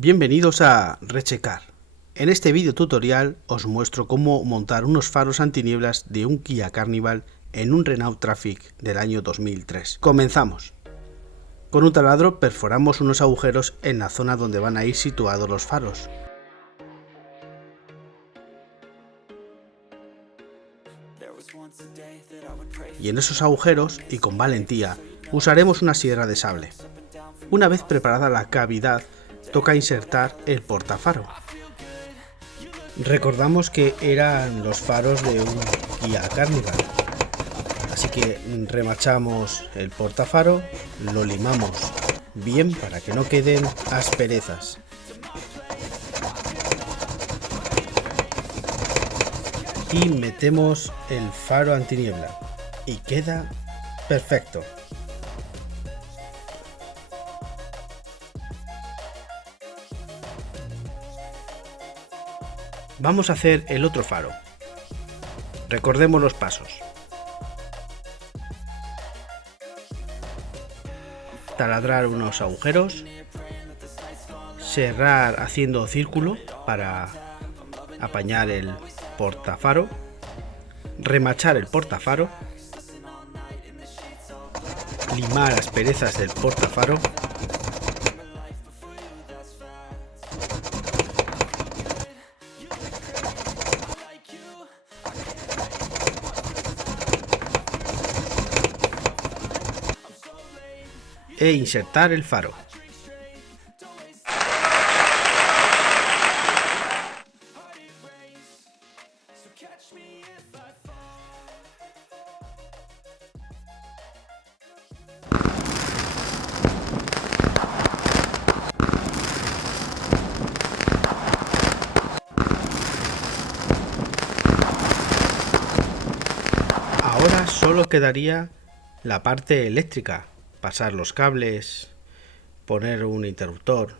Bienvenidos a Rechecar. En este vídeo tutorial os muestro cómo montar unos faros antinieblas de un Kia Carnival en un Renault Trafic del año 2003. Comenzamos. Con un taladro perforamos unos agujeros en la zona donde van a ir situados los faros. Y en esos agujeros, y con valentía, usaremos una sierra de sable. Una vez preparada la cavidad, toca insertar el portafaro. Recordamos que eran los faros de un Kia Carnival, así que remachamos el portafaro, lo limamos bien para que no queden asperezas. Y metemos el faro antiniebla y queda perfecto. Vamos a hacer el otro faro. Recordemos los pasos. Taladrar unos agujeros, cerrar haciendo círculo para apañar el portafaro, remachar el portafaro, limar asperezas del portafaro, e insertar el faro. Ahora solo quedaría la parte eléctrica, pasar los cables, poner un interruptor.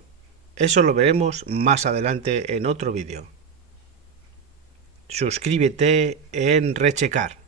Eso lo veremos más adelante en otro vídeo. Suscríbete en Rechecar.